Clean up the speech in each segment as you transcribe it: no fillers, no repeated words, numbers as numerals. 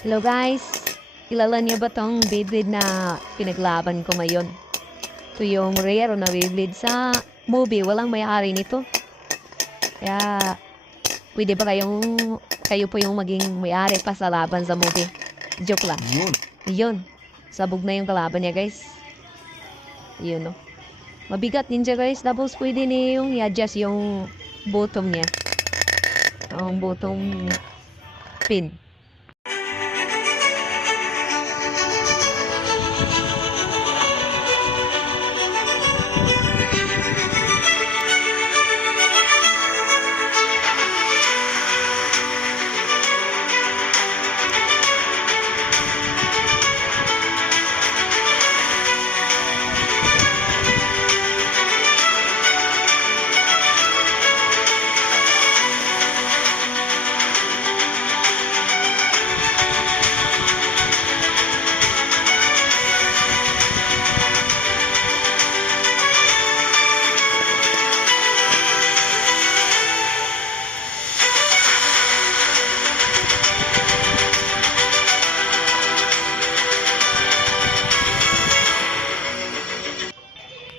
Hello guys! Kilala niyo ba tong Beyblade na pinaglaban ko ngayon? Ito yung rare na Beyblade sa movie. Walang may-ari nito. Kaya, pwede ba kayo po yung maging may-ari pa sa laban sa movie? Joke lang. Yun. Sabog na yung kalaban niya guys. Yun no. Mabigat ninja guys. Tapos pwede niyo yung i-adjust yung bottom niya. Ang bottom pin.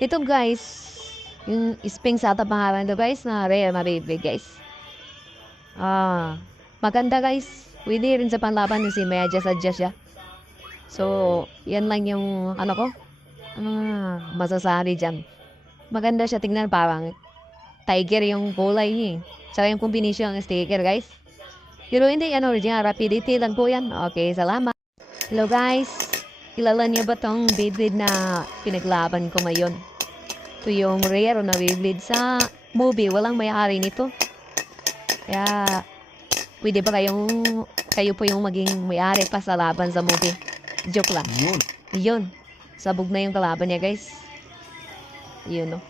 Ito guys, yung Sphinx ata pangalan to guys na rare na Beyblade guys. Maganda guys. Pwede rin sa panlaban kasi may adjust siya. So, yan lang yung ano ko. Masasari dyan. Maganda siya tingnan, parang tiger yung kulay niya eh. Tsaka yung combination ng sticker guys. Pero hindi yan original, rapidity lang po yan. Okay, salamat. Hello guys. Kilala niyo ba tong Beyblade na pinaglaban ko ngayon? Ito yung rare na Beyblade sa movie. Walang may-ari nito. Kaya, pwede ba kayo po yung maging may-ari pa sa laban sa movie? Joke lang. Yun. Sabog na yung kalaban niya guys. Yun no.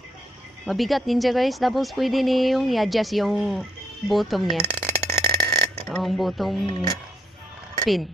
Mabigat ninja guys. Tapos pwede niyo yung i-adjust yung bottom niya. Ang bottom pin.